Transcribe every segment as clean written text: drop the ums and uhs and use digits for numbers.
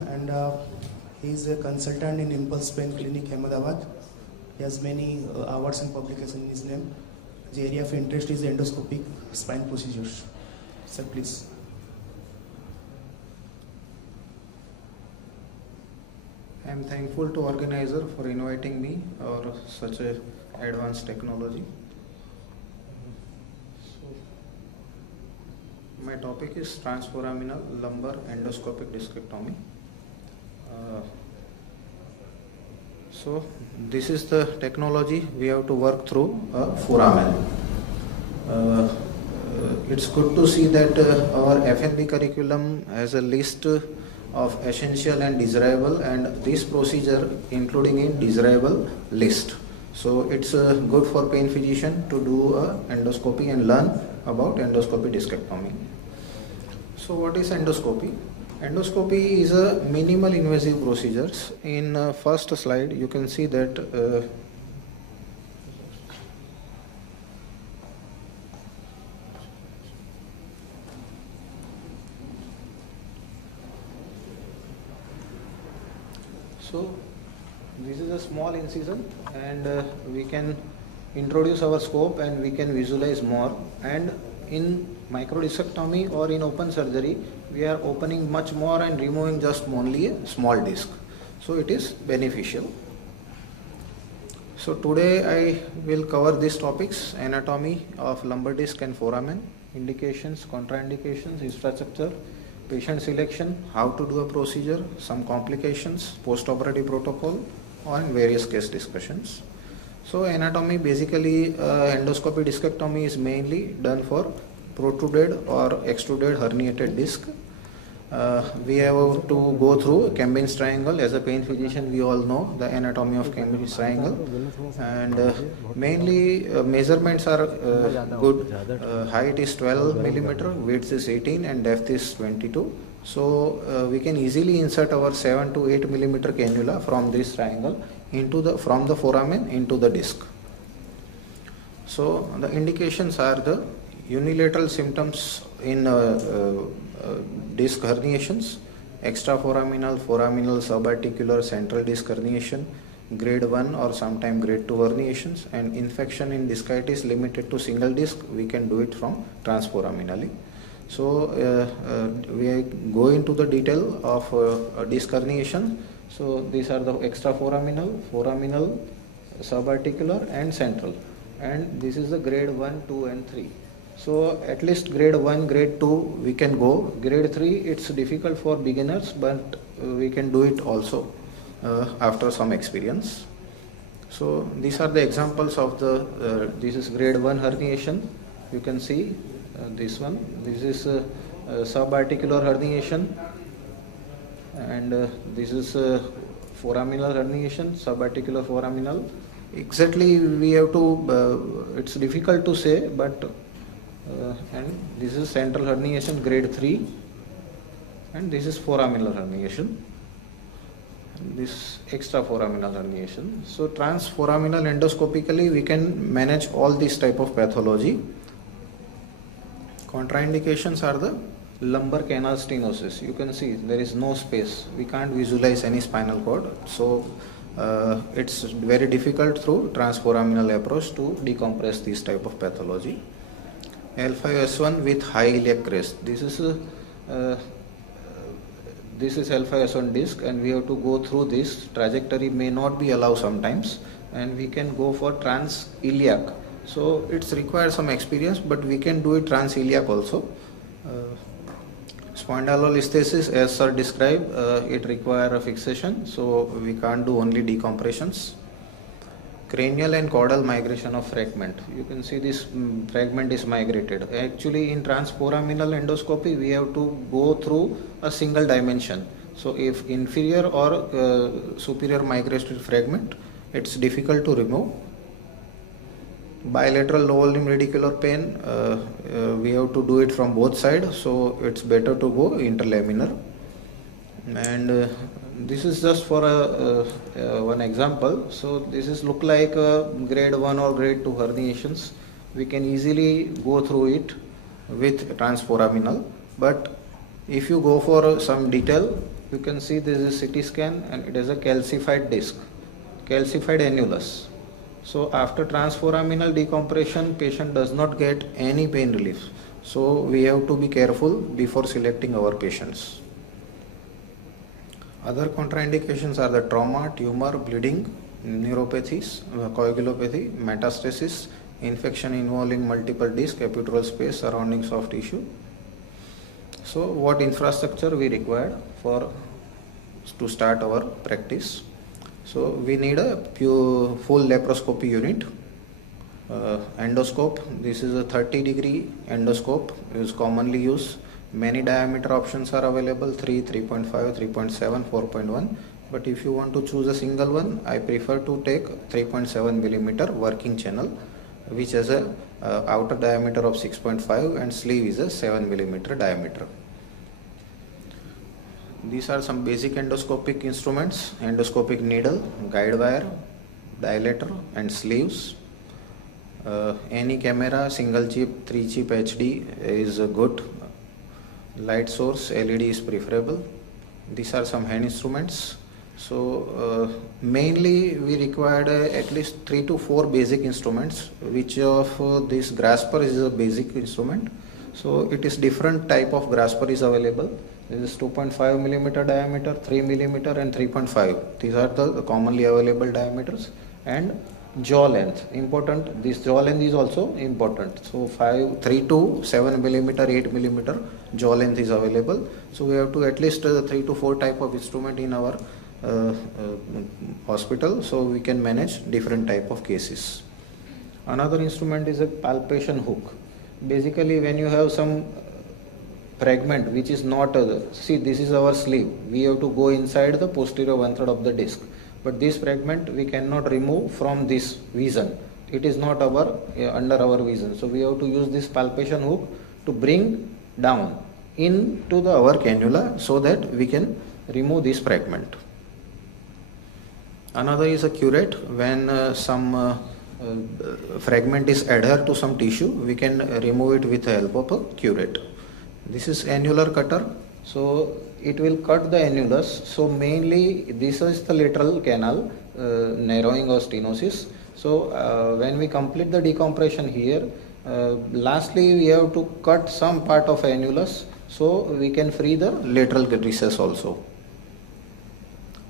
and he is a consultant in Impulse Pain Clinic, Ahmedabad. He has many awards and publications in his name. The area of interest is endoscopic spine procedures. Sir, please. I am thankful to organizer for inviting me or such a advanced technology. My topic is transforaminal lumbar endoscopic discectomy. So this is the technology we have to work through foramen. It's good to see that our FNB curriculum has a list of essential and desirable, and this procedure including in desirable list. So it's good for pain physician to do endoscopy and learn about endoscopic discectomy. So what is endoscopy? Endoscopy is a minimal invasive procedures. In first slide you can see that so this is a small incision, and we can introduce our scope and we can visualize more. And in microdiscectomy or in open surgery, we are opening much more and removing just only a small disc. So it is beneficial. So today I will cover these topics: anatomy of lumbar disc and foramen, indications, contraindications, infrastructure, patient selection, how to do a procedure, some complications, post-operative protocol, and various case discussions. So anatomy, basically endoscopic discectomy is mainly done for protruded or extruded herniated disc. We have to go through Cambridge triangle. As a pain physician, we all know the anatomy of Cambridge triangle, and mainly measurements are good. Height is 12 millimeter, width is 18, and depth is 22. So we can easily insert our 7 to 8 millimeter cannula from this triangle from the foramen into the disc. So the indications are the unilateral symptoms in disc herniations, extraforaminal, foraminal, subarticular, central disc herniation, grade 1 or sometime grade 2 herniations, and infection in discitis limited to single disc, we can do it from transforaminally. So we go into the detail of disc herniation. So these are the extraforaminal, foraminal, subarticular, and central, and this is the grade 1, 2 and 3. So at least grade 1, grade 2 we can go. Grade 3 it's difficult for beginners, but we can do it also after some experience. So these are the examples of the this is grade 1 herniation. You can see this one. This is subarticular herniation, and this is foraminal herniation, subarticular foraminal. Exactly we have to it's difficult to say, but and this is central herniation grade 3, and this is foraminal herniation, and this extraforaminal herniation. So transforaminal endoscopically we can manage all this type of pathology. Contraindications are the lumbar canal stenosis. You can see there is no space. We can't visualize any spinal cord. So it's very difficult through transforaminal approach to decompress this type of pathology. L5S1 with high iliac crest. This is L5S1 disc, and we have to go through this. Trajectory may not be allowed sometimes, and we can go for trans iliac. So it's required some experience, but we can do it trans iliac also. Spondylolisthesis, as sir described, it requires a fixation, so we can't do only decompressions. Cranial and caudal migration of fragment. You can see this fragment is migrated. Actually in transforaminal endoscopy we have to go through a single dimension. So if inferior or superior migrated fragment, it's difficult to remove. Bilateral low volume radicular pain, we have to do it from both sides, so it's better to go interlaminar. And this is just for one example. So this is look like grade 1 or grade 2 herniations. We can easily go through it with transforaminal, but if you go for some detail, You can see this is a CT scan and it is a calcified disc, calcified annulus. So after transforaminal decompression, patient does not get any pain relief. So we have to be careful before selecting our patients. Other contraindications are the trauma, tumor, bleeding, neuropathies, coagulopathy, metastasis, infection involving multiple disc, epidural space surrounding soft tissue. So what infrastructure we required to start our practice? So we need a full laparoscopy unit, endoscope. This is a 30-degree endoscope, is commonly used. Many diameter options are available, 3, 3.5, 3.7, 4.1. But if you want to choose a single one, I prefer to take 3.7 millimeter working channel, which has a outer diameter of 6.5 and sleeve is a 7 millimeter diameter. These are some basic endoscopic instruments: endoscopic needle, guide wire, dilator and sleeves. Any camera, single chip, 3 chip HD is good. Light source, LED is preferable. These are some hand instruments. So mainly we required at least 3 to 4 basic instruments. Which of this grasper is a basic instrument? So it is different type of grasper is available. This is 2.5 millimeter diameter, 3 millimeter and 3.5. These are the commonly available diameters. And jaw length, important. This jaw length is also important. So 3 to 7 millimeter, 8 millimeter jaw length is available. So we have to at least 3 to 4 type of instrument in our hospital, so we can manage different type of cases. Another instrument is a palpation hook. Basically, when you have some fragment which is not see, this is our sleeve, we have to go inside the posterior 1/3 of the disc, but this fragment we cannot remove from this vision. It is not under our vision, so we have to use this palpation hook to bring down into our cannula so that we can remove this fragment. Another is a curette. When some fragment is adhered to some tissue, we can remove it with the help of a curette. This is annular cutter, so it will cut the annulus. So mainly this is the lateral canal, narrowing or stenosis. So when we complete the decompression here, lastly we have to cut some part of annulus so we can free the lateral recess also.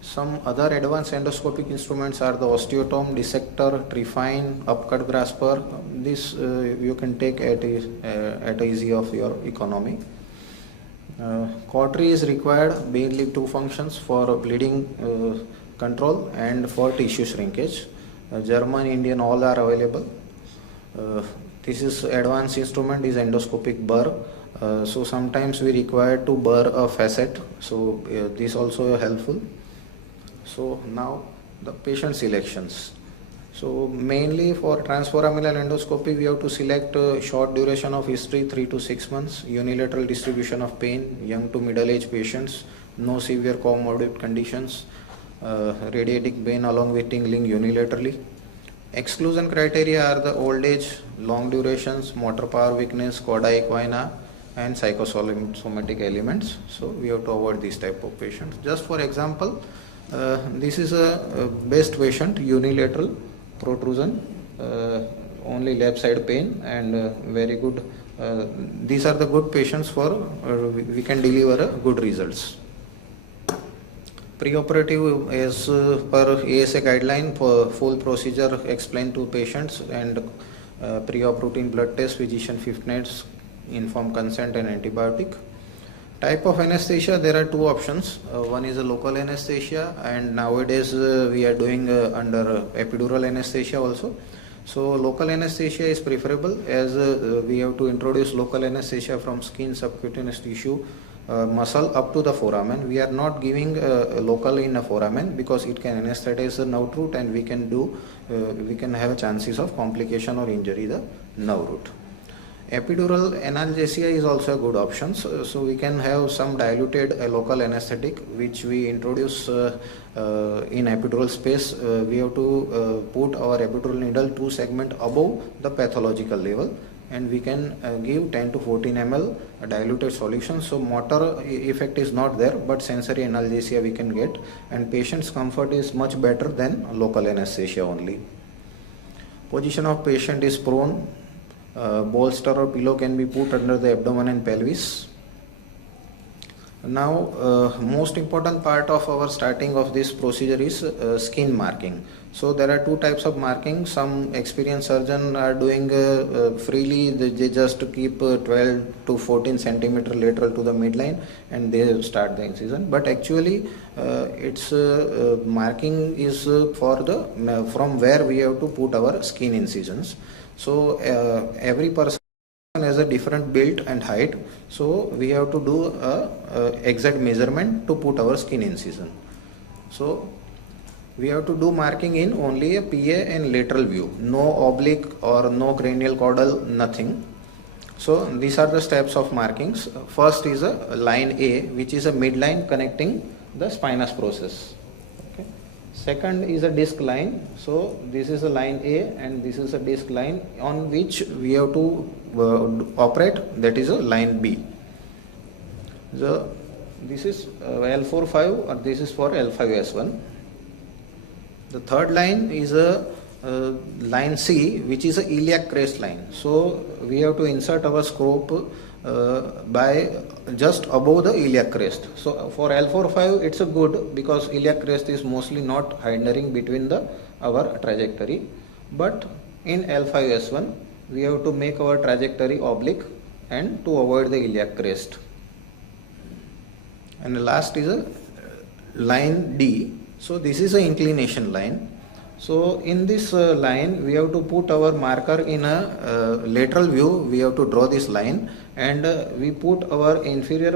Some other advanced endoscopic instruments are the osteotome, dissector, trephine, upcut grasper. This you can take at easy of your economy. Cautery is required, mainly 2 functions: for bleeding control and for tissue shrinkage. German, Indian, all are available. This is advanced instrument is endoscopic burr. So sometimes we require to burr a facet. So this also helpful. So now the patient selections. So mainly for transforaminal endoscopy, we have to select short duration of history, 3 to 6 months, unilateral distribution of pain, young to middle-aged patients, no severe comorbid conditions, radiating pain along with tingling unilaterally. Exclusion criteria are the old age, long durations, motor power weakness, cauda equina, and psychosomatic elements. So we have to avoid these type of patients. Just for example, this is a best patient, unilateral protrusion, only left side pain, and very good. These are the good patients for we can deliver good results. Preoperative, as per ASA guideline, for full procedure explained to patients, and pre-op routine blood test, physician fitness, informed consent and antibiotic. Type of anesthesia, there are 2 options. One is a local anesthesia, and nowadays we are doing under epidural anesthesia also. So local anesthesia is preferable, as we have to introduce local anesthesia from skin, subcutaneous tissue, muscle up to the foramen. We are not giving local in a foramen because it can anesthetize the nerve root, and we can have chances of complication or injury the nerve root. Epidural analgesia is also a good option. So we can have some diluted local anesthetic which we introduce in epidural space. We have to put our epidural needle 2 segment above the pathological level, and we can give 10 to 14 ml diluted solution. So motor effect is not there, but sensory analgesia we can get, and patient's comfort is much better than local anesthesia only. Position of patient is prone. Bolster or pillow can be put under the abdomen and pelvis. Now most important part of our starting of this procedure is skin marking. So there are two types of marking. Some experienced surgeon are doing freely, they just keep 12 to 14 centimeter lateral to the midline and they start the incision. But actually its marking is for the from where we have to put our skin incisions. So every person has a different build and height, so we have to do a exact measurement to put our skin incision. So we have to do marking in only a PA and lateral view, no oblique or no cranial caudal, nothing. So these are the steps of markings. First is a line A, which is a midline connecting the spinous process. Second is a disc line. So this is a line A and this is a disc line on which we have to operate, that is a line B. So this is L45 or this is for L5S1. The third line is a line C, which is a iliac crest line. So we have to insert our scope by just above the iliac crest. So for L45 it's a good, because iliac crest is mostly not hindering between our trajectory, but in L5S1 we have to make our trajectory oblique and to avoid the iliac crest. And the last is a line D. So this is an inclination line. So in this line we have to put our marker in a lateral view. We have to draw this line and we put our inferior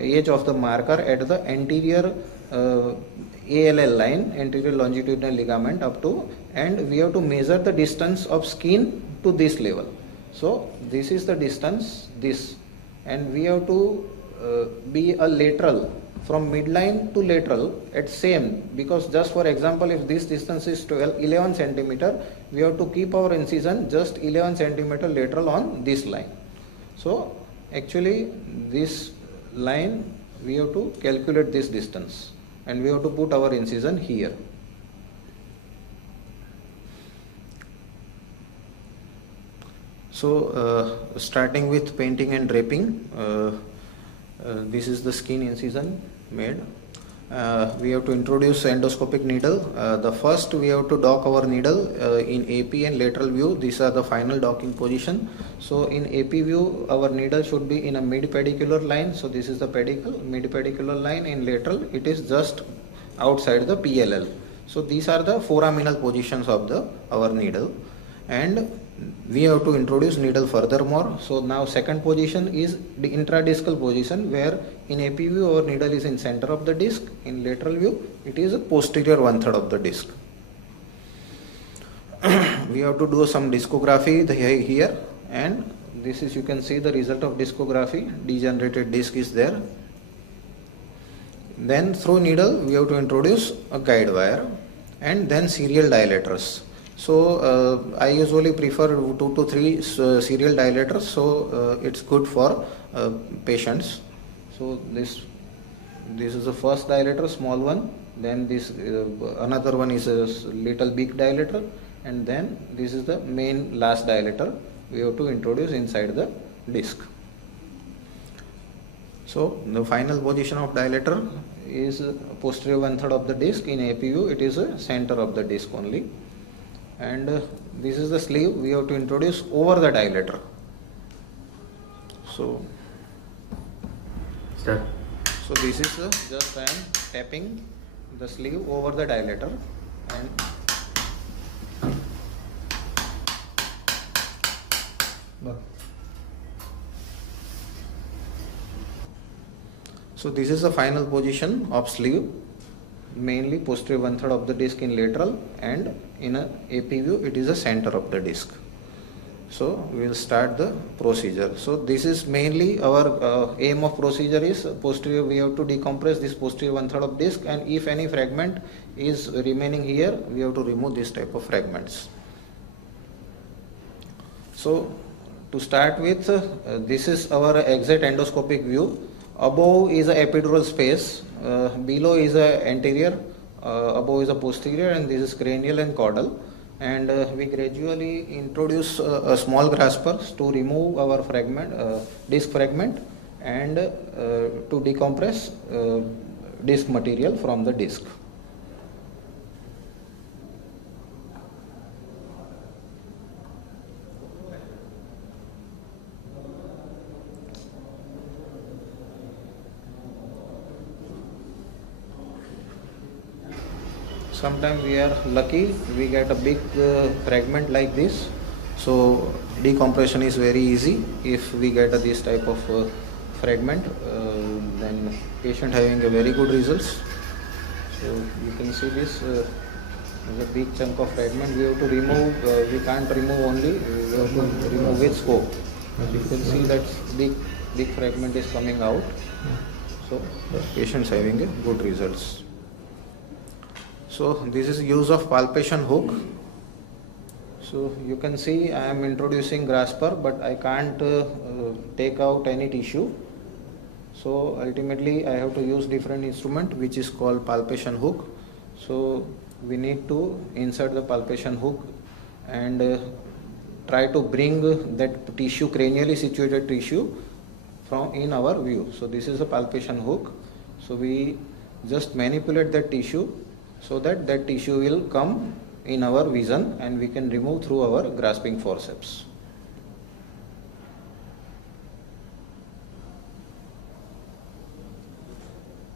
edge of the marker at the anterior ALL line, anterior longitudinal ligament up to, and we have to measure the distance of skin to this level. So this is the distance, this, and we have to be a lateral from midline to lateral at same, because just for example if this distance is 11 centimeter, we have to keep our incision just 11 centimeter lateral on this line. So actually this line we have to calculate this distance and we have to put our incision here. So starting with painting and draping, this is the skin incision made. We have to introduce endoscopic needle. The first we have to dock our needle in AP and lateral view. These are the final docking position. So in AP view our needle should be in a mid pedicular line. So this is the pedicle, mid pedicular line. In lateral it is just outside the PLL. So these are the foraminal positions of our needle, and we have to introduce needle furthermore. So now second position is the intradiscal position, where in AP view our needle is in center of the disc, in lateral view it is a posterior 1/3 of the disc. We have to do some discography here, and this is, you can see the result of discography. Degenerated disc is there. Then through needle we have to introduce a guide wire and then serial dilators. So I usually prefer 2 to 3 serial dilators, so it's good for patients. So this is the first dilator, small one, then this another one is a little big dilator, and then this is the main last dilator we have to introduce inside the disc. So the final position of dilator is posterior 1/3 of the disc. In AP view it is a center of the disc only. And this is the sleeve we have to introduce over the dilator. So Start. So this is just I am tapping the sleeve over the dilator, and so this is the final position of sleeve, mainly posterior 1/3 of the disc in lateral, and in a AP view it is the center of the disc. So we will start the procedure. So this is mainly our aim of procedure is posterior. We have to decompress this posterior 1/3 of disc, and if any fragment is remaining here, we have to remove this type of fragments. So to start with, this is our exact endoscopic view. Above is a epidural space, below is a anterior, above is a posterior, and this is cranial and caudal. And we gradually introduce a small grasper to remove our fragment, disc fragment, and to decompress disc material from the disc. Sometimes we are lucky, we get a big fragment like this. So decompression is very easy. If we get this type of fragment, then patient having a very good results. So you can see this is a big chunk of fragment. We have to remove. We can't remove only. We have to remove with scope. You can see that big fragment is coming out. So the patient's having a good results. So this is use of palpation hook. So you can see I am introducing grasper, but I can't take out any tissue. So ultimately I have to use different instrument which is called palpation hook. So we need to insert the palpation hook and try to bring that tissue, cranially situated tissue, from in our view. So this is a palpation hook. So we just manipulate that tissue so that tissue will come in our vision and we can remove through our grasping forceps.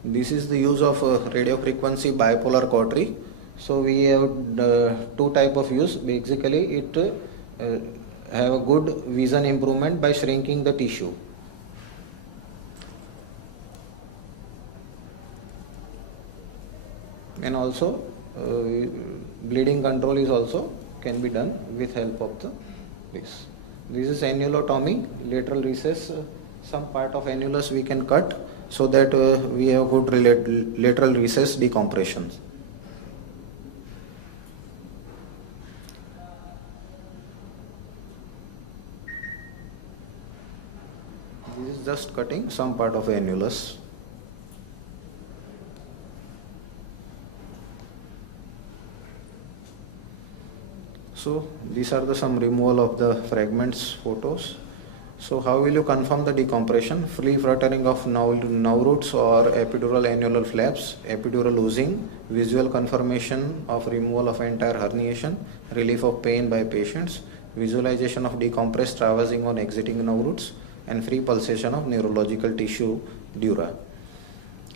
This is the use of radio frequency bipolar cautery. So we have two type of use. Basically it have a good vision improvement by shrinking the tissue. And also bleeding control is also can be done with help of this. This is annulotomy, lateral recess. Some part of annulus we can cut so that we have good lateral recess decompression. This is just cutting some part of annulus. So these are some removal of the fragments photos. So how will you confirm the decompression? Free fluttering of nerve roots or epidural annular flaps, epidural oozing, visual confirmation of removal of entire herniation, relief of pain by patients, visualization of decompressed traversing on exiting nerve roots, and free pulsation of neurological tissue dura.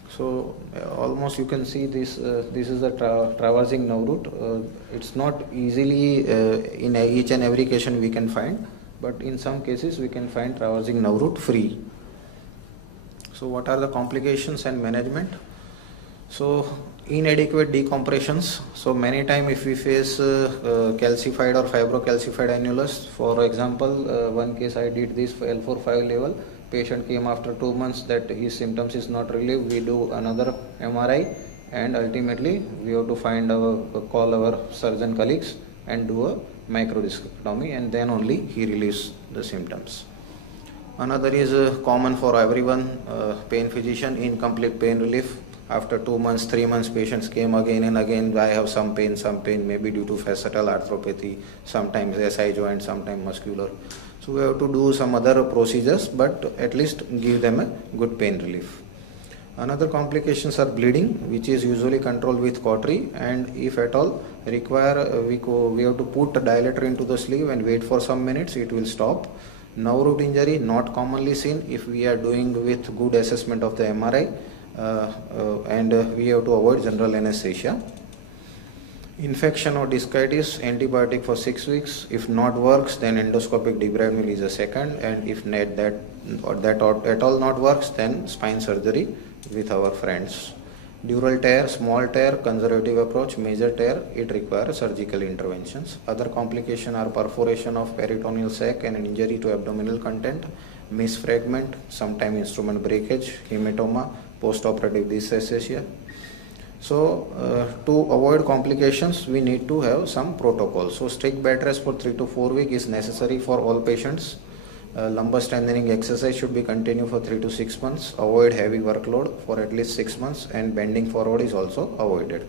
So almost you can see this. This is the traversing nerve root. It's not easily in each and every case we can find, but in some cases we can find traversing nerve root free. So what are the complications and management? So inadequate decompressions. So many times if we face calcified or fibrocalcified annulus, for example, one case I did this for L4-5 level. Patient came after 2 months that his symptoms is not relieved. We do another MRI and ultimately we have to call our surgeon colleagues and do a microdiscectomy, and then only he relieves the symptoms. Another is common for everyone, pain physician, incomplete pain relief. After 2 months, 3 months, patients came again and again. I have some pain, maybe due to facetal arthropathy, sometimes SI joint, sometimes muscular. So we have to do some other procedures, but at least give them a good pain relief. Another complications are bleeding, which is usually controlled with cautery, and if at all require, we have to put a dilator into the sleeve and wait for some minutes, it will stop. Nerve root injury, not commonly seen if we are doing with good assessment of the MRI, and we have to avoid general anesthesia. Infection or discitis, antibiotic for 6 weeks. If not works, then endoscopic debridement is a second, and if that at all not works, then spine surgery with our friends. Dural tear, small tear, conservative approach. Major tear, it requires surgical interventions. Other complications are perforation of peritoneal sac and an injury to abdominal content, misfragment, sometimes instrument breakage, hematoma, postoperative dysesthesia. So to avoid complications, we need to have some protocol. So strict bed rest for 3 to 4 weeks is necessary for all patients. Lumbar strengthening exercise should be continued for 3 to 6 months. Avoid heavy workload for at least 6 months, and bending forward is also avoided.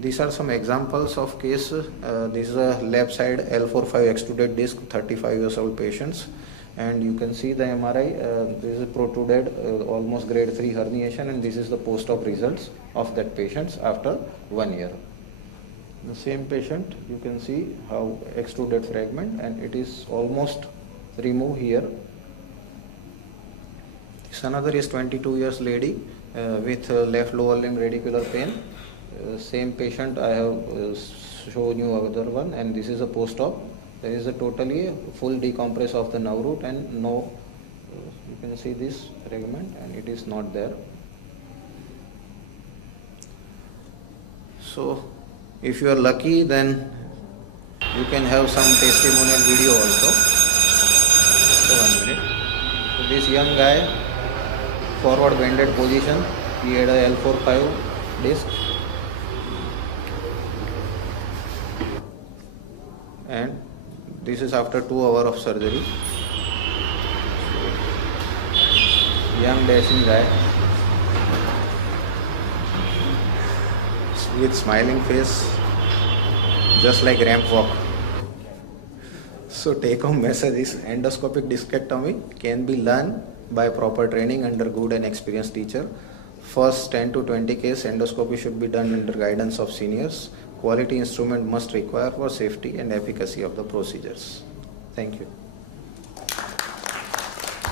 These are some examples of case. This is a left side L4-5 extruded disc, 35 years old patients, and you can see the MRI. This is protruded almost grade 3 herniation, and this is the post-op results of that patient after 1 year. The same patient, you can see how extruded fragment, and it is almost removed here. This another is 22 years lady with left lower limb radicular pain. Same patient I have shown you other one, and this is a post-op. There is a totally full decompress of the nerve root, and no, you can see this fragment, and it is not there. So if you are lucky, then you can have some testimonial video also. So 1 minute. So this young guy, forward bended position, he had a L4-5 disc, and this is after 2 hours of surgery. Young dashing guy with smiling face, just like ramp walk. So take home message is endoscopic discectomy can be learned by proper training under good and experienced teacher. First 10 to 20 case endoscopy should be done under guidance of seniors. Quality instrument must require for safety and efficacy of the procedures. Thank you.